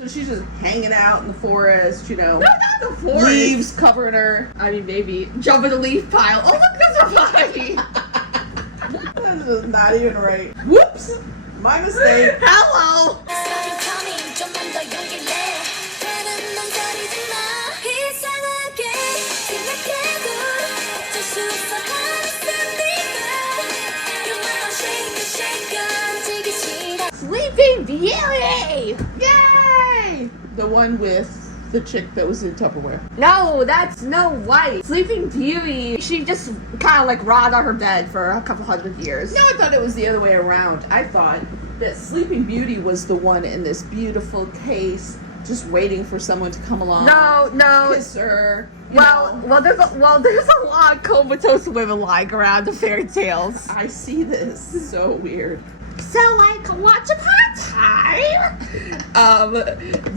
So she's just hanging out in the forest, you know. No, not the forest. Leaves covering her. I mean, maybe jump in the leaf pile. Oh, look, that's her body. That's just not even right. Whoops! My mistake. Hello. Sleeping Beauty! Yay! The one with the chick that was in Tupperware. No, that's Snow White. Sleeping Beauty, she just kind of like rotted on her bed for a couple hundred years. No, I thought it was the other way around. I thought that Sleeping Beauty was the one in this beautiful case, just waiting for someone to come along. No. Kiss her. Well, there's a lot of comatose women lying around the fairy tales. I see this. So weird. So, like, once upon a time,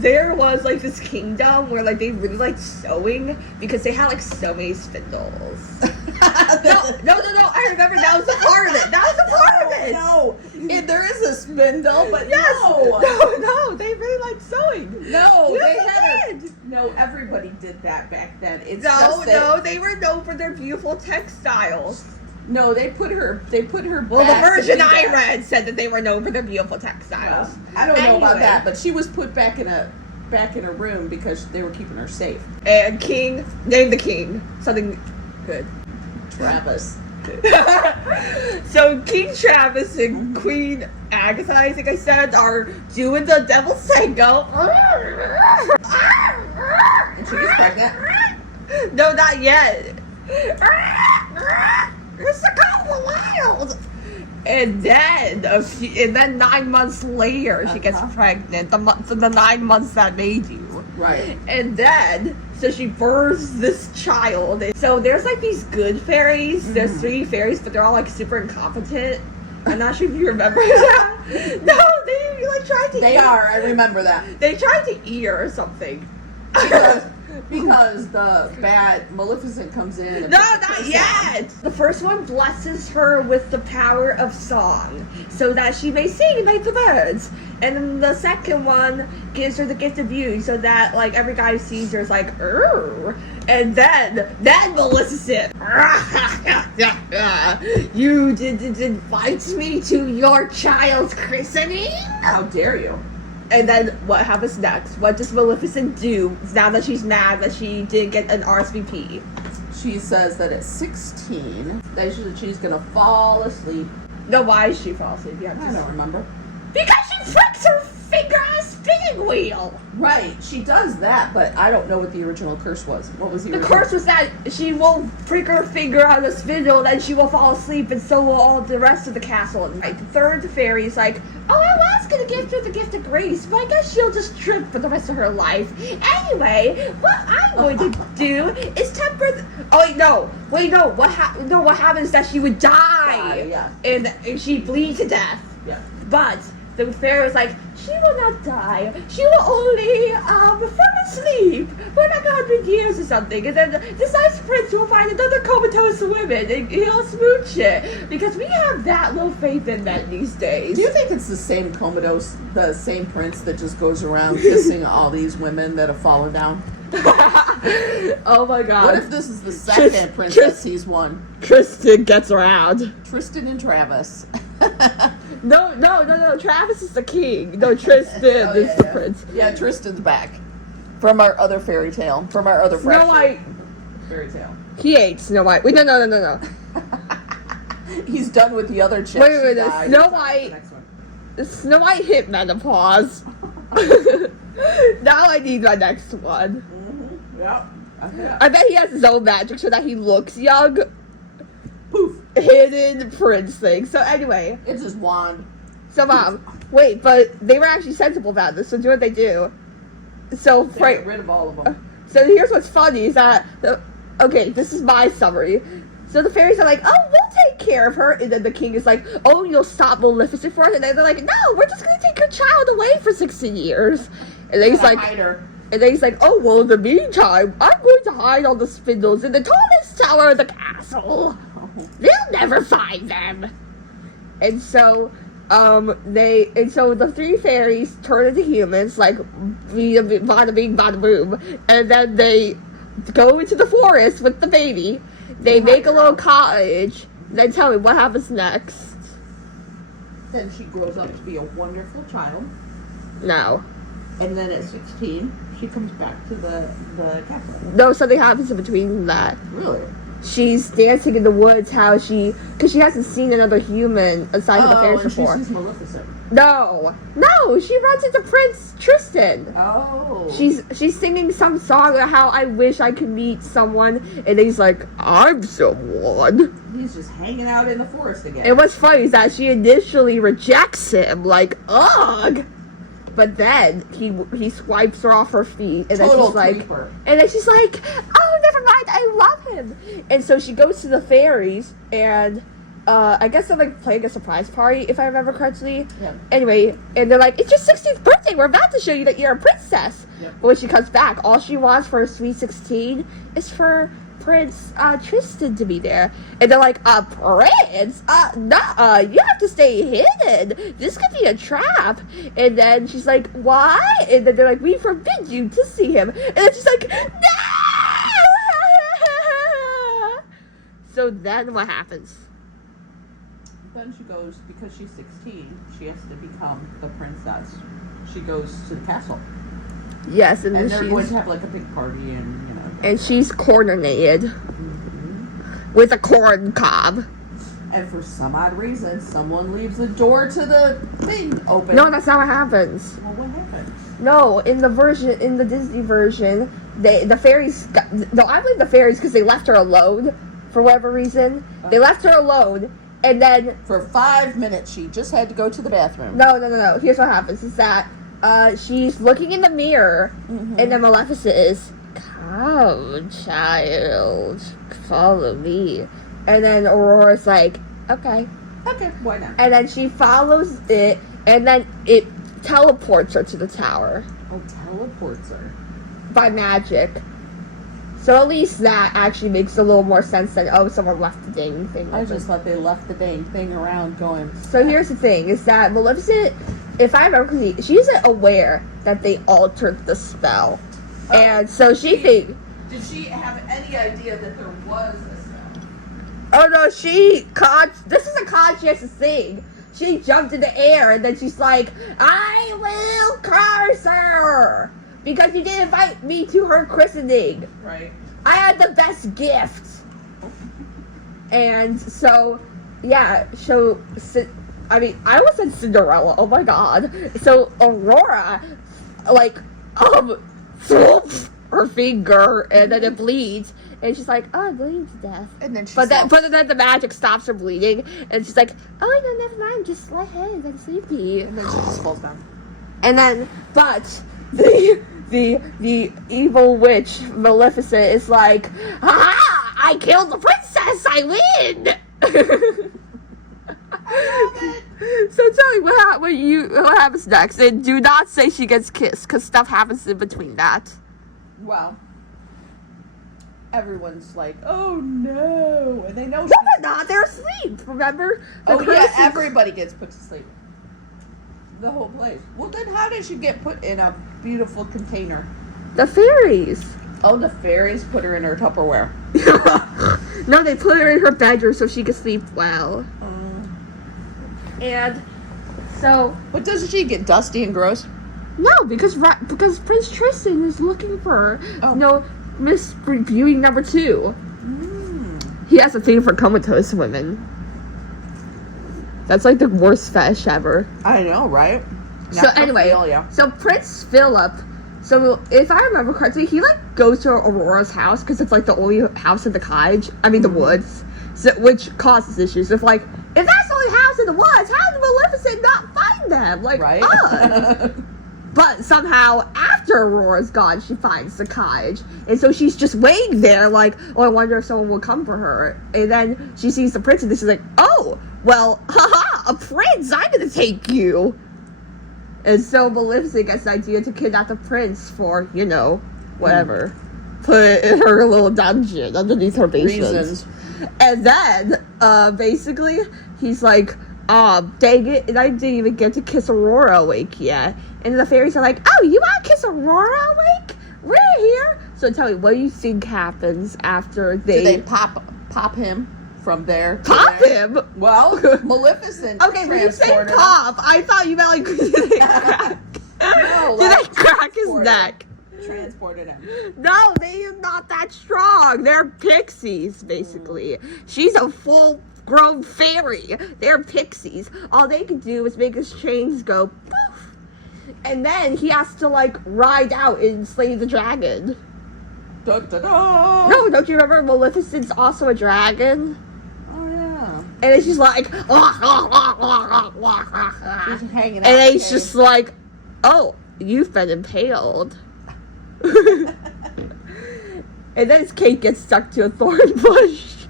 there was, like, this kingdom where, like, they really liked sewing because they had, like, so many spindles. No, I remember that was a part of it. No, there is a spindle, but yes. no. They really liked sewing. No, they had. No, everybody did that back then. It's no, they were known for their beautiful textiles. No, they put her. Well, the version I read said that they were known for their beautiful textiles. Well, I don't know about that, but she was put back in a room because they were keeping her safe. And name the king. Something good. Travis. So King Travis and Queen Agatha, I think I said, are doing the Devil's Tango. And she gets pregnant? No, not yet. It's a couple wild. And then 9 months later, she gets pregnant. The 9 months that made you. Right. And then, so she births this child. So there's like these good fairies. Mm-hmm. There's 3 fairies, but they're all like super incompetent. I'm not sure if you remember that. No, they like tried to. They are. I remember that. They tried to eat her or something. Because the bad Maleficent comes in. And no, not yet! The first one blesses her with the power of song, so that she may sing like the birds. And then the second one gives her the gift of beauty, so that like every guy who sees her is like, "Urgh." And then Maleficent, you did invite me to your child's christening? How dare you? And then what happens next? What does Maleficent do now that she's mad that she didn't get an RSVP? She says that at 16, that she's gonna fall asleep. No, why does she fall asleep? I don't remember. Because she fricks her finger on a spinning wheel! Right, she does that, but I don't know what the original curse was. What was the original? The curse was that she will prick her finger on the spindle, then she will fall asleep, and so will all the rest of the castle. And the third fairy is like, oh, I was gonna give her the gift of grace, but I guess she'll just trip for the rest of her life. Anyway, what I'm going to do is temper what happens is that she would die. Yeah. And she bleed to death. Yeah. But the fairy was like, she will not die. She will only fall asleep for like 100 years or something. And then this nice prince will find another comatose woman and he'll smooch it. Because we have that little faith in men these days. Do you think it's the same comatose, the same prince that just goes around kissing all these women that have fallen down? Oh my god. What if this is the second princess he's won? Tristan gets around. Tristan and Travis. No. Travis is the king. No, Tristan is the prince. Yeah, Tristan's back. From our other fairy tale. From our other Snow White fairy tale. He ate Snow White. Wait, no. He's done with the other chick. Wait. Snow White hit menopause. Now I need my next one. Mm-hmm. Yeah. I bet he has his own magic so that he looks young. Poof. Hidden prince thing. So anyway. It's his wand. So wait, but they were actually sensible about this, so do what they do. So they get rid of all of them. So here's what's funny is that okay, this is my summary. So the fairies are like, oh, we'll take care of her, and then the king is like, oh, you'll stop Maleficent for us, and then they're like, no, we're just gonna take your child away for 16 years. And then he's like, hide her. And then he's like, oh, well, in the meantime, I'm going to hide all the spindles in the tallest tower of the castle. They'll never find them. And so So the three fairies turn into humans, like, bada bing, bada boom, and then they go into the forest with the baby. They make a little cottage. Then tell me what happens next. Then she grows up to be a wonderful child. No. And then at 16, she comes back to the castle. No, something happens in between that. Really? She's dancing in the woods, because she hasn't seen another human aside from the fairies before. She's Maleficent. No, she runs into Prince Tristan. Oh. She's singing some song about how I wish I could meet someone, and he's like, I'm someone. He's just hanging out in the forest again. And what's funny is that she initially rejects him, like, ugh. But then he swipes her off her feet, and then she's like, oh, never mind, I love him. And so she goes to the fairies, and I guess they're like playing a surprise party, if I remember correctly. Yeah. Anyway, and they're like, it's your 16th birthday. We're about to show you that you're a princess. Yep. But when she comes back, all she wants for her sweet 16 is for Prince Tristan to be there. And they're like, Prince? Nuh-uh, you have to stay hidden. This could be a trap. And then she's like, why? And then they're like, we forbid you to see him. And then she's like, no! So then what happens? Then she goes, because she's 16, she has to become the princess. She goes to the castle. Yes, and they're she's going to have like a big party, and you know. And she's coronated with a corn cob. And for some odd reason, someone leaves the door to the thing open. No, that's not what happens. Well, what happens? No, in the Disney version, the fairies. I blame the fairies because they left her alone for whatever reason. They left her alone. And then for 5 minutes, she just had to go to the bathroom. No. Here's what happens: is that she's looking in the mirror, and then Maleficent is, "Come, child, follow me." And then Aurora's like, "Okay, why not?" And then she follows it, and then it teleports her to the tower. Oh, teleports her by magic. So at least that actually makes a little more sense than, oh, someone left the dang thing. I just thought they left the dang thing around going. So here's the thing, is that Maleficent, if I remember correctly, she isn't aware that they altered the spell. And so she thinks... Did she have any idea that there was a spell? Oh no, this is a conscious thing. She jumped in the air and then she's like, I will curse her! Because you didn't invite me to her christening. Right. I had the best gift. And so, yeah, I almost said Cinderella, oh my god. So Aurora, swoops her finger and then it bleeds. And she's like, oh, it bleeds to death. And then but then the magic stops her bleeding. And she's like, oh, no, never mind, just lightheaded and sleepy. And then she just falls down. And then, but the evil witch Maleficent is like, ah, I killed the princess, I win. So tell me what happens next, and do not say she gets kissed, because stuff happens in between that. Well, everyone's like, oh no, and they know. No, they're not. They're asleep. Remember? Everybody gets put to sleep. The whole place. Well, then how did she get put in a beautiful container? The fairies. Oh, the fairies put her in her Tupperware. No, they put her in her bedroom so she could sleep well. And so... But doesn't she get dusty and gross? No, because Prince Tristan is looking for her. Oh. No, Miss Viewing number 2. He has a thing for comatose women. That's like the worst fetish ever. I know, right? So anyway, so Prince Philip, so if I remember correctly, he goes to Aurora's house because it's the only house in the cottage. I mean the woods, which causes issues. If that's the only house in the woods, how did Maleficent not find them? Right? But somehow, after Aurora's gone, she finds the cottage. And so she's just waiting there oh, I wonder if someone will come for her. And then she sees the prince and she's like, oh, well, haha, a prince, I'm gonna take you. And so Maleficent gets the idea to kidnap the prince for, whatever. Put it in her little dungeon underneath her basement. Reasons. And then, basically, he's like, dang it, and I didn't even get to kiss Aurora awake yet. And the fairies are like, oh, you want to kiss Aurora awake? We're here. So tell me, what do you think happens after they... Do they pop him from there? Pop him? Well, Maleficent Okay, when you say transported him. pop, I thought you meant like... Did they crack? No, Did like, they crack his transported neck? Transported him. No, they are not that strong. They're pixies, basically. She's a full-grown fairy. They're pixies. All they can do is make his chains go poof. And then he has to, like, ride out and slay the dragon. Da, da, da. No, don't you remember Maleficent's also a dragon? Oh, yeah. And then she's like... She's hanging out. And then in he's the just like, oh, you've been impaled. And then his cake gets stuck to a thorn bush.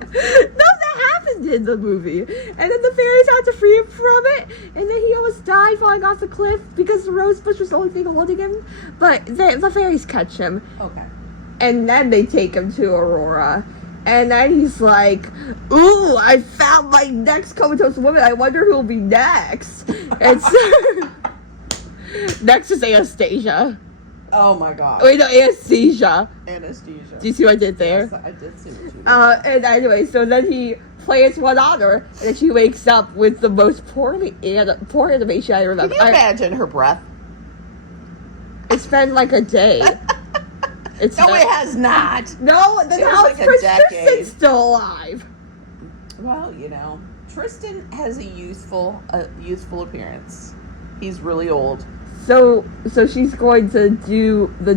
No, that happened in the movie. And then the fairies had to free him from it. And then he almost died falling off the cliff because the rose bush was the only thing holding him. But the fairies catch him. Okay. And then they take him to Aurora. And then he's like, ooh, I found my next comatose woman. I wonder who'll be next. And so, next is Anastasia. Oh my god. Wait, no, Anesthesia. Anesthesia. Do you see what I did there? Yes, I did see what you did. And anyway, so then he plants one on her, and then she wakes up with the most poor animation I remember. Can you imagine her breath? It's been like a day. No, it has not. No, then It was how like a is decade. Tristan still alive? Well, you know, Tristan has a youthful appearance. He's really old. So she's going to do the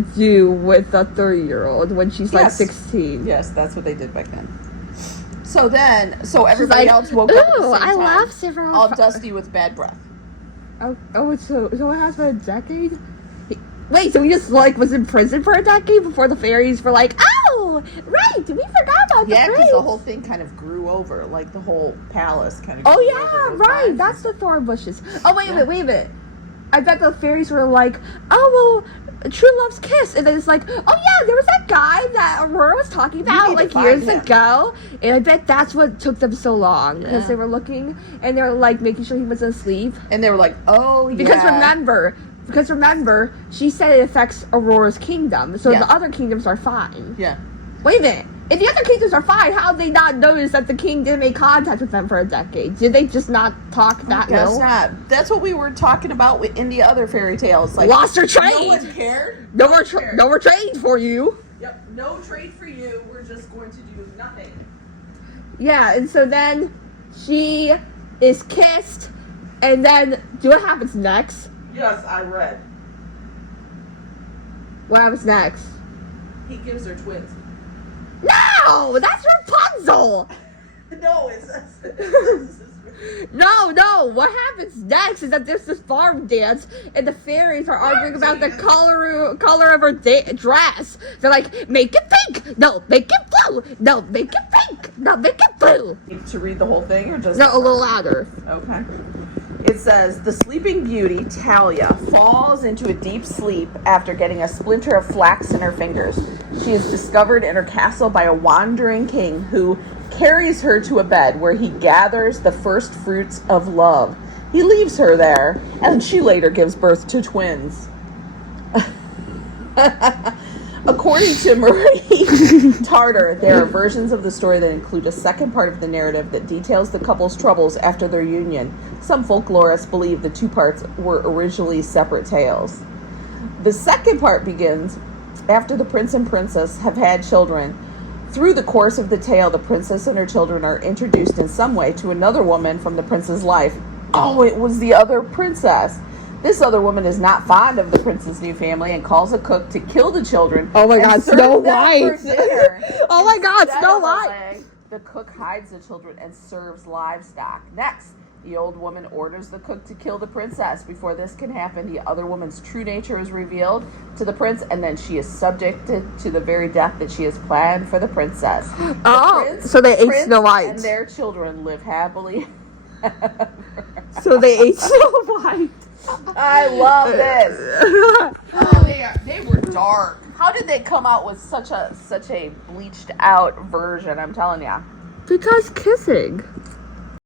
with a 30-year-old when she's like 16. Yes, that's what they did back then. So everybody else woke up at the ooh, same I time, love several. all dusty with bad breath. So it has been a decade? Wait, so he just like was in prison for a decade before the fairies were like, oh, right, we forgot about the Yeah, because prince. the whole thing kind of grew over, like the whole palace kind of. Oh grew yeah, over with right. time. That's the thorn bushes. Oh wait a minute. I bet the fairies were like, oh well, true love's kiss, and then it's like, oh yeah, there was that guy that Aurora was talking about need to like find years him. ago, and I bet that's what took them so long because Yeah. they were looking and they were like making sure he wasn't asleep. And they were like, oh yeah. Because remember, she said it affects Aurora's kingdom, so Yeah. the other kingdoms are fine. Yeah. Wait a minute. If the other kingdoms are fine, how did they not notice that the king didn't make contact with them for a decade? Did they just not talk that Guess little? not. That's what we were talking about in the other fairy tales. Like, Lost her trade. no one cared. No more trade for you. Yep. No trade for you. We're just going to do nothing. Yeah, and so then she is kissed, and then do what happens next? Yes, I read. What happens next? He gives her twins. No, that's Rapunzel. No, it's No. What happens next is that there's this farm dance, and the fairies are arguing about the color of her dress. They're like, make it pink. No, make it blue. No, make it pink. No, make it blue. to read the whole thing or just No, a little louder. Okay. It says, the Sleeping Beauty, Talia, falls into a deep sleep after getting a splinter of flax in her fingers. She is discovered in her castle by a wandering king who carries her to a bed where he gathers the first fruits of love. He leaves her there, and she later gives birth to twins. According to Marie Tartar, there are versions of the story that include a second part of the narrative that details the couple's troubles after their union. Some folklorists believe the two parts were originally separate tales. The second part begins after the prince and princess have had children. Through the course of the tale, the princess and her children are introduced in some way to another woman from the prince's life. Oh, it was the other princess. This other woman is not fond of the prince's new family and calls a cook to kill the children. Oh my God, serve Snow them White. for dinner. Oh my God, Instead Snow of a White. leg, the cook hides the children and serves livestock. Next, the old woman orders the cook to kill the princess. Before this can happen, the other woman's true nature is revealed to the prince, and then she is subjected to the very death that she has planned for the princess. So they ate Prince Snow White. and their children live happily. So they ate Snow White. I love this. Oh, they were dark. How did they come out with such a bleached out version? I'm telling ya. Because kissing.